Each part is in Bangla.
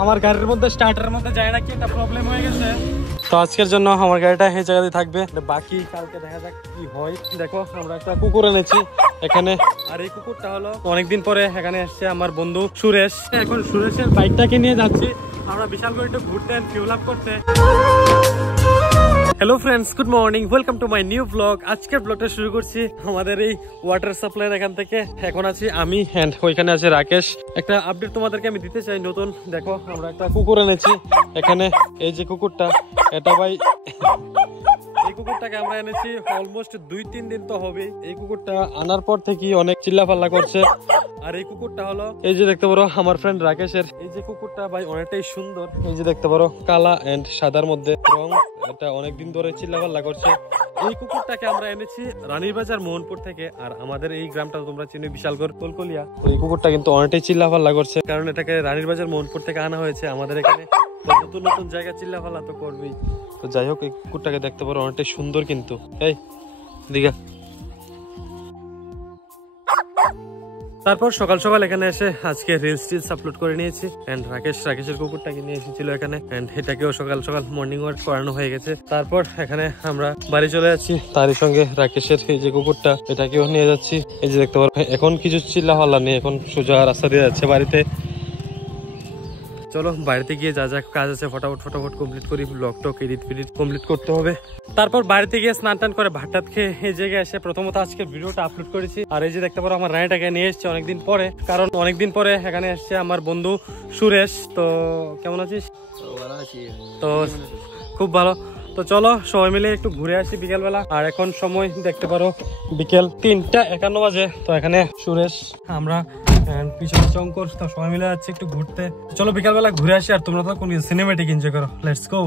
আমার গাড়ির মধ্যে স্টার্টারের মধ্যে যায় না, কি একটা প্রবলেম হয়ে গেছে। তো আজকের জন্য আমার গাড়িটা এই জায়গাতে থাকবে, বাকি কালকে দেখা যাক কি হয়। দেখো আমরা একটা কুকুর এনেছি এখানে, আর এই কুকুরটা হলো অনেকদিন পরে এখানে এসছে আমার বন্ধু সুরেশ। এখন সুরেশের বাইকটাকে নিয়ে যাচ্ছি আমরা বিশাল করে একটু ঘুরতে, ফিউল আপ করতে। Hello friends, good morning, welcome to my new blog. আজকের ব্লগটা শুরু করছি আমাদের এই ওয়াটার সাপ্লাইয়ের এখান থেকে। এখন আছি আমি এন্ড ওইখানে আছে রাকেশ। একটা আপডেট তোমাদেরকে আমি দিতে চাই নতুন। দেখো আমরা একটা কুকুর এনেছি এখানে, এই যে কুকুরটা, এটা ভাই এই কুকুরটাকে আমরা এনেছি অলমোস্ট 2-3 দিন তো হবে। এই কুকুরটা আনার পর থেকে অনেক চিল্লাপাল্লা করছে। আর এই কুকুরটা হলো এই যে দেখতে পারো আমার ফ্রেন্ড রাকেশের। এই যে কুকুরটা ভাই অনেকটাই সুন্দর, এই যে দেখতে পারো কালা এন্ড সাদার মধ্যে রং। এটা অনেকদিন ধরে চিল্লাপাল্লা করছে। এই কুকুরটাকে আমরা এনেছি রানীবাজার মোহনপুর থেকে। আর আমাদের এই গ্রামটা তোমরা চিনো, বিশালগড় কলকলিয়া। এই কুকুরটা কিন্তু অনেকটাই চিল্লাপাল্লা করছে, কারণ এটাকে রানীবাজার মোহনপুর থেকে আনা হয়েছে আমাদের এখানে। নতুন নতুন জায়গা চিল্লাপাল্লা তো করবেই। তো যাই হোক, এই কুকুরটাকে দেখতে পারো অনেকটাই সুন্দর কিন্তু। এই দিঘা। তারপর সকাল সকাল এখানে এসে আজকে রিলস টিলস আপলোড করে নিয়েছি। এন্ড রাকেশের কুকুরটাকে নিয়ে এসেছিল এখানে, এন্ড এটাকেও সকাল সকাল মর্নিং ওয়াক করানো হয়ে গেছে। তারপর এখানে আমরা বাড়ি চলে যাচ্ছি, তারই সঙ্গে রাকেশের এই যে কুকুরটা, এটাকেও নিয়ে যাচ্ছি। এই যে দেখতে পারো এখন কিছু চিল্লা হল্লা নেই, এখন সোজা রাস্তা দিয়ে যাচ্ছে বাড়িতে। চলো বাড়িতে গিয়ে যা যা কাজ আছে ফটাফট কমপ্লিট করি। ব্লগ টক এডিট কমপ্লিট করতে হবে। তারপর বাড়িতে গিয়ে স্নান টান করে ভাত টাত খেয়ে এই জায়গায় এসে প্রথমত আজকে ভিডিওটা আপলোড করেছি। আর এই যে দেখতে পারো আমার রানীটাকে নিয়ে এসছে অনেকদিন পরে, কারণ অনেকদিন পরে এখানে এসছে আমার বন্ধু সুরেশ। তো কেমন আছিস? তো খুব ভালো। তো চলো সবাই মিলে একটু ঘুরে আসি বিকেলবেলা। আর এখন সময় দেখতে পারো বিকেল 3:51 বাজে। তো এখানে সুরেশ, আমরা পিছনে চঙ্কর, তো সবাই মিলে যাচ্ছে একটু ঘুরতে। চলো বিকালবেলা ঘুরে আসি, আর তোমরা তো কোন সিনেমেটিক এনজয় করো। Let's go.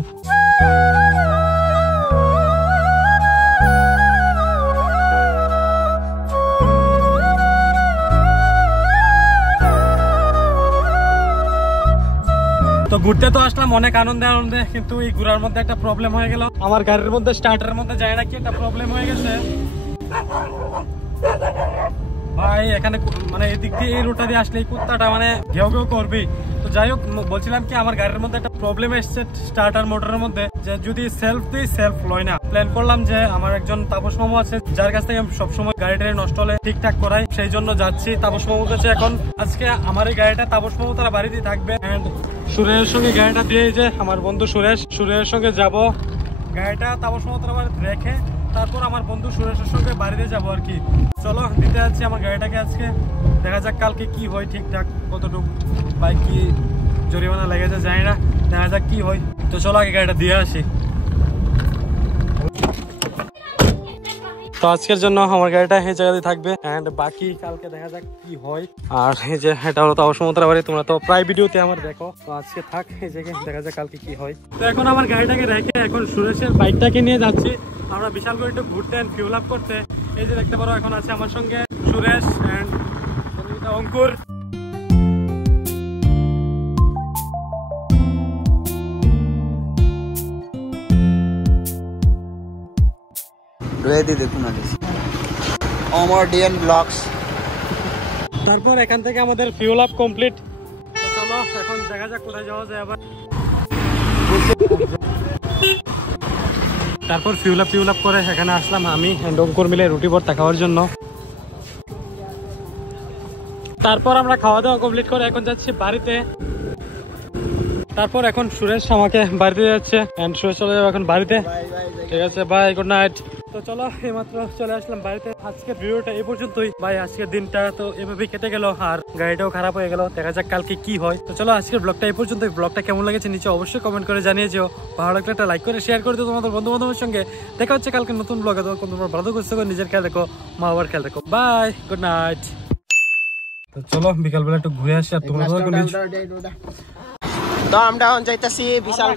তো ঘুরতে তো আসলাম অনেক আনন্দে, কিন্তু এই ঘোরার মধ্যে একটা প্রবলেম হয়ে গেল। আমার গাড়ির মধ্যে স্টার্টারের মধ্যে যায় না, কি একটা প্রবলেম হয়ে গেছে ভাই। এখানে মানে এদিক দিয়ে এই রোডটা দিয়ে আসলে এই কুত্তাটা মানে ঘেউ ঘেউ করবি। তো যাই হোক, বলছিলাম কি আমার গাড়ির মধ্যে একটা প্রবলেম এসছে স্টার্টার মোটরের মধ্যে, যে যদি সেলফ দিই সেলফ লয় না। প্ল্যান করলাম যে আমার একজন তাপস মামু আছে, যার কাছ থেকে আমি সবসময় গাড়িটা নষ্ট হলে ঠিকঠাক করাই, সেই জন্য যাচ্ছি তাপস মামুর কাছে। এখন আজকে আমার এই গাড়িটা তাপস মামু তারা বাড়িতেই থাকবে। এন্ড সুরেশের সঙ্গে গাড়িটা দিয়ে যে আমার বন্ধু সুরেশের সঙ্গে যাব, গাড়িটা তাপস মামু তারা বাড়িতে রেখে তারপর আমার বন্ধু সুরেশের সঙ্গে বাড়িতে যাবো আর কি। চলো দিতে যাচ্ছি আমার গাড়িটাকে আজকে। দেখা যাক কালকে কি হয়, ঠিকঠাক কতটুকু বাইক কি জরিমানা লেগেছে জানি না, দেখা যাক কি হয়। তো চলো আগে গাড়িটা দিয়ে আসি। তো আজকের জন্য আমার গাড়িটা এই জায়গাতে থাকবে, এন্ড বাকি কালকে দেখা যাক কি হয়। আর এই যে এটা হলো তাপস মামুর বাড়ি, তোমরা তো প্রায় ভিডিওতে আমার দেখো। তো আজকে থাক এই জায়গায়, দেখা যাক কালকে কি হয়। তো এখন আমার গাড়িটাকে রেখে এখন সুরেশের বাইকটাকে নিয়ে যাচ্ছি আমরা বিশাল করে একটু ঘুরতে, ফিউল আপ করতে। এই যে দেখতে পারো এখন আছে আমার সঙ্গে সুরেশ এন্ড অঙ্কুর। তারপর এখান থেকে আমাদের ফিউল আপ কমপ্লিট। চলো এখন দেখা যাক কোথায় যাওয়া যায় আবার। তারপর ফিউল আপ করে এখানে আসলাম আমি এন্ড অঙ্কুর মিলে রুটি ভর্তা খাওয়ার জন্য। তারপর আমরা খাওয়া দাওয়া কমপ্লিট করে এখন যাচ্ছি বাড়িতে। তারপর এখন সুরেশ আমাকে বাড়িতে যাচ্ছে, এন্ড সুরেশ চলে যাবে এখন বাড়িতে। ঠিক আছে, বাই, গুড নাইট। তো চলো এইমাত্র চলে আসলাম বাড়িতে। আজকের ভিডিওটা এই পর্যন্তই ভাই। আজকের দিনটা তো এভাবেই কেটে গেল, আর গাড়িটাও খারাপ হয়ে গেল। দেখা যাক কালকে কি হয়। তো চলো আজকের ব্লগটা এই পর্যন্তই। ব্লগটা কেমন লেগেছে নিচে অবশ্যই কমেন্ট করে জানিয়ে যেও। ভালো লাগলে একটা লাইক করে শেয়ার করে দিও তোমাদের বন্ধু বান্ধবের সঙ্গে। দেখা হচ্ছে কালকে নতুন ব্লগে। তোমরা ভালো করছো, নিজের খেয়াল রেখো, মা বাবার খেয়াল রেখো। Bye, good night. তো চলো বিকালবেলা একটু ঘুরে আসি। আর তোমরা তো আমরা যাইতেছি বিশাল।